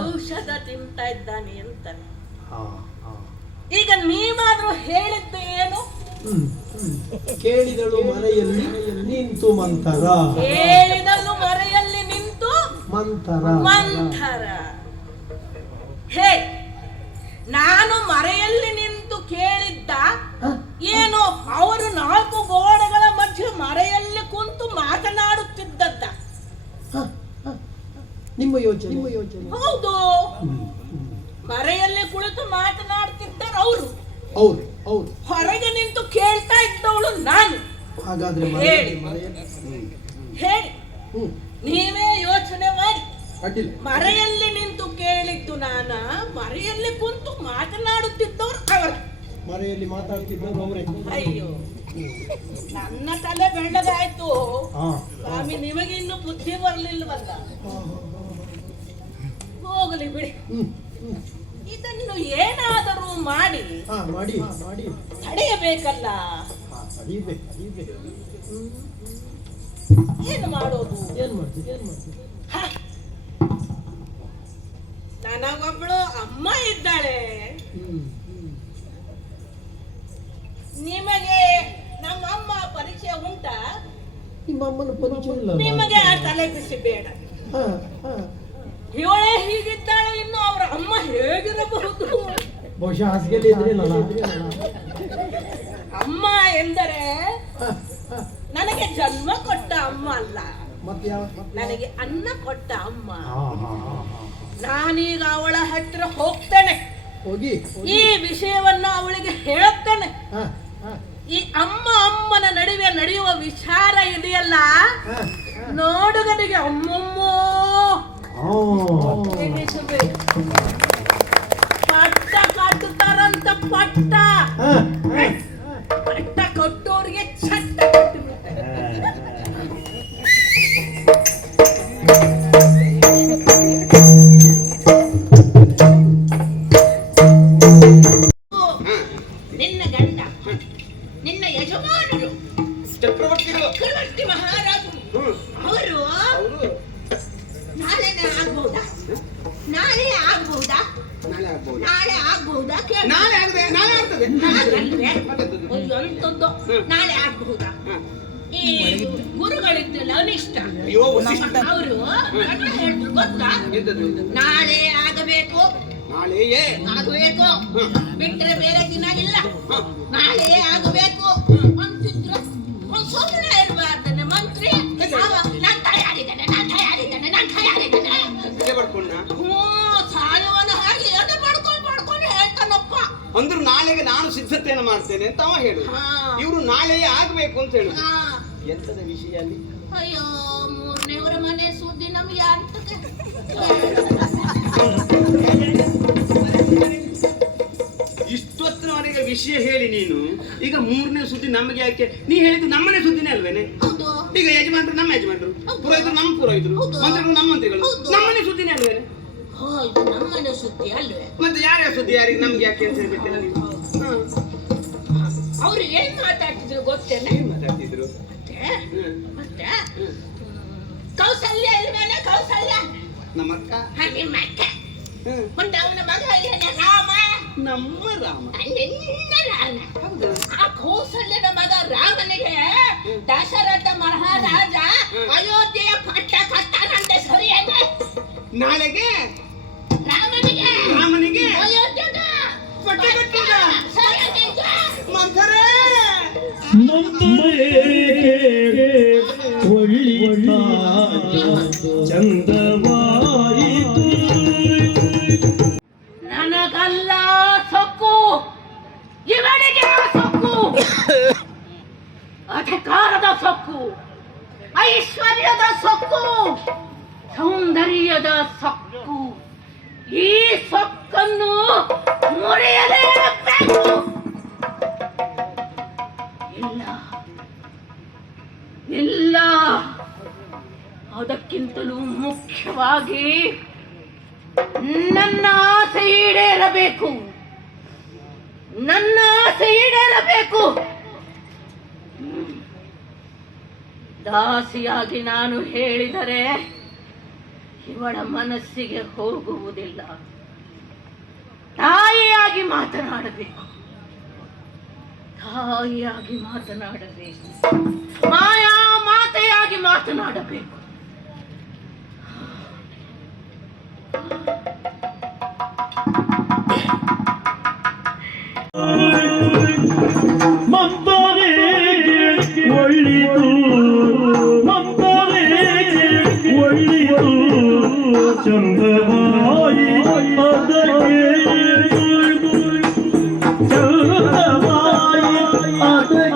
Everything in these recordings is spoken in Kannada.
ಔಷಧ ತಿಂತಾ ಇದ್ದಾನೆ ಅಂತಾನೆ. ಈಗ ನೀವಾದ್ರೂ ಹೇಳಿದ್ದು ಏನು. ಕೇಳಿದಳು ಮರೆಯಲ್ಲಿ ನಿಂತು ಮಂತರ ಕೇಳಿದಳು ಮರೆಯಲ್ಲಿ ನಿಂತು ಮಂತರ ಮಂತರ ಹೇ ನಾನು ಮರೆಯಲ್ಲಿ ನಿಂತು ಕೇಳಿದ್ದ ಏನು? ಅವರು ನಾಲ್ಕು ಗೋಡೆಗಳ ಮಧ್ಯೆ ಮರೆಯಲ್ಲಿ ಕುಂತು ಮಾತನಾಡುತ್ತಿದ್ದದ್ದ ಹ, ಹ. ನಿಮ್ಮ ಯೋಚನೆ ನಿಮ್ಮ ಯೋಚನೆ ಹೌದು. ಮರೆಯಲ್ಲಿ ಕುಳಿತು ಮಾತನಾಡ್ತಿದ್ದಾರೆ ಅವರು. ಹೌದು ಹೌದು. ಹೊರಗೆ ನಿಂತು ಕೇಳ್ತಾ ಇದ್ದವಳು ನಾನು. ಹಾಗಾದ್ರೆ ಹೇಳಿ. ಹೇಳಿ. ನೀವೇ ಯೋಚನೆ ಮಾಡಿ. ಮರೆಯಲ್ಲಿ ನಿಂತು ಕೇಳಿದ್ದು ನಾನ? ಮರೆಯಲ್ಲಿ ಕುಂತು ಮಾತನಾಡುತ್ತಿದ್ದವರು ಅವರು. ಮರೆಯಲ್ಲಿ ಮಾತಾಡ್ತಿದ್ದವರು ಅವರೇ. ಅಯ್ಯೋ. ನನ್ನ ತಲೆ ಬೆಳ್ಳಗಾಯ್ತು. ಹಾ. ಸ್ವಾಮಿ ನಿಮಗಿನ್ನು ಬುದ್ಧಿ ಬರ್ಲಿಲ್ವಲ್ಲ? ಹೋಗಲಿ ಬಿಡಿ. ಇದನ್ನು ಏನಾದರೂ ಮಾಡಿ ಮಾಡಿ. ಮಾಡಿ. ತಡೆಯಬೇಕಲ್ಲ. ಏನು ಮಾಡೋದು? ಏನ್ ಮಾಡ್ತೀವಿ ಏನ್ ಮಾಡ್ತೀವಿ ಹ. ನನಗೊಬ್ಳು ಅಮ್ಮ ಇದ್ದಾಳೆ. ನಿಮಗೆ ನಮ್ಮ ಅಮ್ಮ ಪರಿಚಯ ಉಂಟಾ? ನಿಮ್ಮ ಅಮ್ಮನ ಪರಿಚಯ ಇಲ್ಲ ನಿಮಗೆ ಆ ತಲೆ ಬಿಸಿ ಬೇಡ. ಹಾ ಹಾ. ಇವಳೇ ಹೀಗಿದ್ದಾಳೆ ಇನ್ನು ಅವರ ಅಮ್ಮ ಹೇಗಿರಬಹುದು? ಬಹುಶಃ ಹಾಸಿಗೆಯಲ್ಲಿ ಅಮ್ಮ ಎಂದರೆ ನನಗೆ ಜನ್ಮ ಕೊಟ್ಟ ಅಮ್ಮ ಅಲ್ಲ. ನನಗೆ ಅನ್ನ ಕೊಟ್ಟ ಅಮ್ಮ. ನಾನೀಗ ಅವಳ ಹತ್ರ ಹೋಗ್ತೇನೆ. ಹೋಗಿ ಈ ವಿಷಯವನ್ನ ಅವಳಿಗೆ ಹೇಳ್ತೇನೆ ಹಾ ಹಾ. ಈ ಅಮ್ಮ ಅಮ್ಮನ ನಡುವೆ ನಡೆಯುವ ವಿಚಾರ ಇದೆಯಲ್ಲ? ನೋಡುಗನಿಗೆ ಅಮ್ಮಮ್ಮೋ ಹಾ ಎನಿಸಬೇಕು ಪಟ್ಟ ಕಟ್ಟುತ್ತಾರಂತ ಒಂದು ಅಂತದ್ದು. ನಾಳೆ ಆಗ್ಬಹುದಾ? ಈ ಗುರುಗಳಿದ್ದಲ್ಲ ಅನಿಷ್ಟ. ಅವರು ಹೇಳಿದ್ರು ಗೊತ್ತಾ? ನಾಳೆ ಆಗಬೇಕು. ನಾಳೆಯೇ ಆಗಬೇಕು. ಬಿಟ್ಟರೆ ಬೇರೆ ದಿನ ಇಲ್ಲ. ನಾಳೆ ಆಗಬೇಕು. ಸಿದ್ಧತೆಯನ್ನು ಮಾಡ್ತೇನೆ ಅಂತ ಅವ ಹೇಳು ಹಾ. ಇವರು ನಾಳೆಯೇ ಆಗ್ಬೇಕು ಅಂತ ಹೇಳು ಹಾ. ಎಂತದ ವಿಷಯ ಅಲ್ಲಿ? ಅಯ್ಯೋ ಮೂರನೇವರ ಮನೆ ಸುದ್ದಿ ನಮ್ಗೆ ಅಂತಕ್ಕೆ ಇಷ್ಟೊತ್ತಿನವರೆಗೆ ವಿಷಯ ಹೇಳಿ ನೀನು. ಈಗ ಮೂರನೇ ಸುದ್ದಿ ನಮಗೆ ಯಾಕೆ? ನೀ ಹೇಳಿದ್ದು ನಮ್ಮನೆ ಸುದ್ದಿನೇ ಅಲ್ವೇನೆ? ಹೌದು. ಈಗ ಯಜಮಾನ್ರು ನಮ್ಮ ಯಜಮಾನ್ರು. ಹೌದು. ಪುರೋಹಿತರು ನಮ್ಮ ಪುರೋಹಿತರು. ಹೌದು. ಮಂತ್ರಿಗಳು ನಮ್ಮ ಮಂತ್ರಿಗಳು. ಹೌದು. ನಮ್ಮನೆ ಸುದ್ದಿನೇ ಅಲ್ವೇನೆ? ಹೋ ಇದು ನಮ್ಮನೆ ಸುದ್ದಿ ಅಲ್ವೇ? ಮತ್ತೆ ಯಾರ್ಯಾರ ಸುದ್ದಿ ಯಾರಿಗೆ? ನಮ್ಗೆ ಯಾಕೆ ಅಂತ ಹೇಳ್ಬೇಕಲ್ಲ ನೀವು. ಅವ್ರು ಏನ್ ಮಾತಾಡ್ತಿದ್ರು ಗೊತ್ತೇನೆ ಏನ್ ಮಾತಾಡ್ತಿದ್ರು? ಮತ್ತೆ? ಕೌಸಲ್ಯ ಇಲ್ವೇನೆ ಕೌಸಲ್ಯ? ನಮ್ಮ ಅಕ್ಕ. ನಿಮ್ಮ ಅಕ್ಕ. ಮತ್ತೆ ಅವನ ಮಗ ಏನ? ರಾಮ. ನಮ್ಮ ರಾಮ. ನಿನ್ನ ರಾಮ. ಆ ಕೌಸಲ್ಯನ ಮಗ ರಾಮನಿಗೆ ದಶರಥ ಮಹಾರಾಜ ಅಯೋಧ್ಯೆಯ ಪಟ್ಟ ಕಟ್ಟಾನಂತೆ ಸರಿಯಾದ ನಾಳೆಗೆ ರಾಮನಿಗೆ? ರಾಮನಿಗೆ? ಅಯೋಧ್ಯದ ಅಧಿಕಾರದ ಸೊಕ್ಕು, ಐಶ್ವರ್ಯದ ಸೊಕ್ಕು, ಸೌಂದರ್ಯದ ಸೊಕ್ಕು. ಈ ಸೊಕ್ಕನ್ನು ಮುರಿಯಲೇಬೇಕು. ಇಲ್ಲ ಇಲ್ಲ. ಅದಕ್ಕಿಂತಲೂ ಮುಖ್ಯವಾಗಿ ನನ್ನ ಆಸೆ ಈಡೇರಬೇಕು. ನನ್ನ ಆಸೆ ಈಡೇರಬೇಕು. ದಾಸಿಯಾಗಿ ನಾನು ಹೇಳಿದರೆ ಇವಳ ಮನಸ್ಸಿಗೆ ಹೋಗುವುದಿಲ್ಲ. ತಾಯಿಯಾಗಿ ಮಾತನಾಡಬೇಕು. ತಾಯಿಯಾಗಿ ಮಾತನಾಡಬೇಕು. ಮಾಯಾ ಮಾತೆಯಾಗಿ ಮಾತನಾಡಬೇಕು. ചുതമായി അത്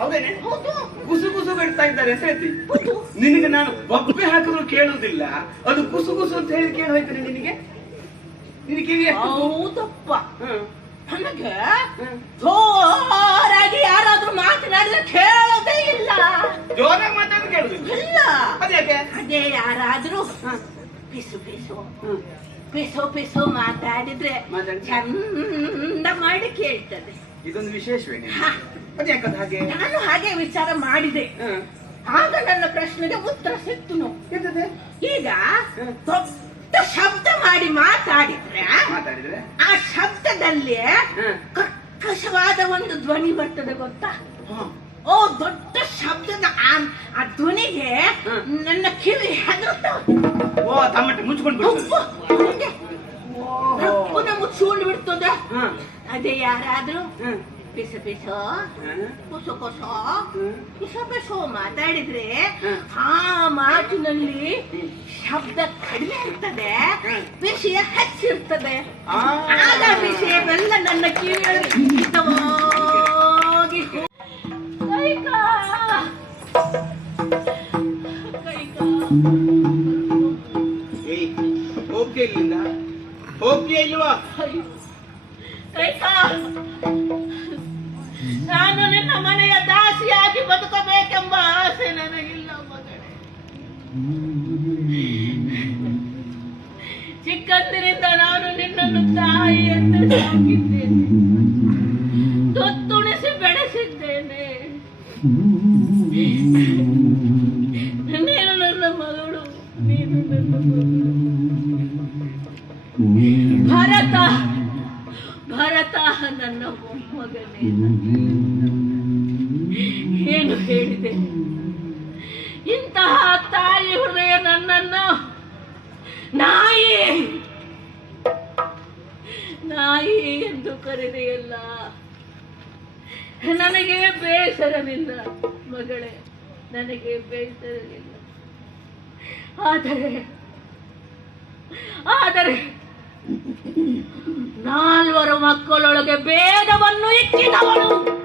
ಹೌದೇನೆ? ಕುಸು ಗುಸು ಗುಸು ಬಿಡ್ತಾ ಇದ್ದಾರೆ ಸೇತಿ. ನಿನಗೆ ನಾನು ಬೊಬ್ಬೆ ಹಾಕಿದ್ರು ಕೇಳುವುದಿಲ್ಲ. ಅದು ಕುಸು ಕುಸು ಅಂತ ಹೇಳಿ ಕೇಳಿ ಹೋಯ್ತಾರೆ ನಿನಗೆ ನಿನಗೆ ಹೌದಪ್ಪ. ನನಗೆ. ಜೋರಾಗಿ ಯಾರಾದ್ರೂ ಮಾತನಾಡಿದ್ರೆ ಕೇಳೋದೇ ಇಲ್ಲ. ಜೋರಾಗಿ ಮಾತಾಡಿದ್ರೆ ಕೇಳುದಿಲ್ಲ. ಇಲ್ಲ. ಅದ್ಯಾಕೆ? ಅದೇ ಯಾರಾದ್ರೂ ಪಿಸು ಪಿಸು. ಪಿಸು ಪಿಸು ಮಾತಾಡಿದ್ರೆ ಮಾತಾಡಿದ್ರೆ? ಚಂದ ಮಾಡಿ ಕೇಳ್ತದೆ. ಇದೊಂದು ವಿಶೇಷವೇನೆ? ಹಾಗೆ? ನಾನು ಹಾಗೆ ವಿಚಾರ ಮಾಡಿದೆ. ಆಗ ನನ್ನ ಪ್ರಶ್ನೆಗೆ ಉತ್ತರ ಸಿಕ್ತು? ಈಗ ದೊಡ್ಡ ಶಬ್ದ ಮಾಡಿ ಮಾತಾಡಿದ್ರೆ ಮಾತಾಡಿದ್ರೆ? ಆ ಶಬ್ದದಲ್ಲಿ. ಕರ್ಕಶವಾದ ಒಂದು ಧ್ವನಿ ಬರ್ತದೆ ಗೊತ್ತಾ? ಓ ದೊಡ್ಡ ಶಬ್ದದ ಆ ಧ್ವನಿಗೆ ನನ್ನ ಕಿವಿ ಓ ತಮ್ಮಟ್ಟೆ ಮುಚ್ಕೊಂಡು ಮುಚ್ಚಿಕೊಂಡು ಬಿಡ್ತದೆ. ಅದೇ ಯಾರಾದ್ರೂ. ಪಿಸು ಪಿಸು. ಕೊಸು ಕೊಸು ಹ್ಮ್. ಪಿಸು ಪಿಸು ಮಾತಾಡಿದ್ರೆ ಆ ಮಾತಿನಲ್ಲಿ ಶಬ್ದ ಕಡಿಮೆ ಇರ್ತದೆ. ವಿಷಯ ಹೆಚ್ಚಿರ್ತದೆ ಆ. ಆಗ ವಿಷಯವೆಲ್ಲ ನನ್ನ ಕಿವಿಯಲ್ಲಿ ಓಕೆ ಕೈಕಾ. ಹೋಗ್ತೀಯ ಇಲ್ಲಿಂದ ಹೋಗ್ತೀಯ ಇಲ್ವಾ ಕೈಕಾ. ಚಿಕ್ಕಂದಿನಿಂದ ನಾನು ನಿನ್ನನ್ನು ತಾಯಿ ಎಂದು ಸಾಕಿದ್ದೇನೆ. ತೊತ್ತುಣಿಸಿ ಬೆಳೆಸಿದ್ದೇನೆ. ನೀನು ನನ್ನ ಮಗಳು, ನೀನು ನನ್ನ ಮಗಳು. ಭರತ ಭರತ ನನ್ನ ಮೊಮ್ಮಗನೇ. ಏನು ಹೇಳಿದೆ? ಇಂತಹ ತಾಯಿ ಹೃದಯ ನನ್ನನ್ನು ನಾಯಿ ನಾಯಿ ಎಂದು ಕರೆದೆಯಲ್ಲ. ನನಗೆ ಬೇಸರವಿಲ್ಲ ಮಗಳೇ ನನಗೆ ಬೇಸರವಿಲ್ಲ. ಆದರೆ ಆದರೆ ನಾಲ್ವರು ಮಕ್ಕಳೊಳಗೆ ಭೇದವನ್ನು ಇಕ್ಕಿದವನು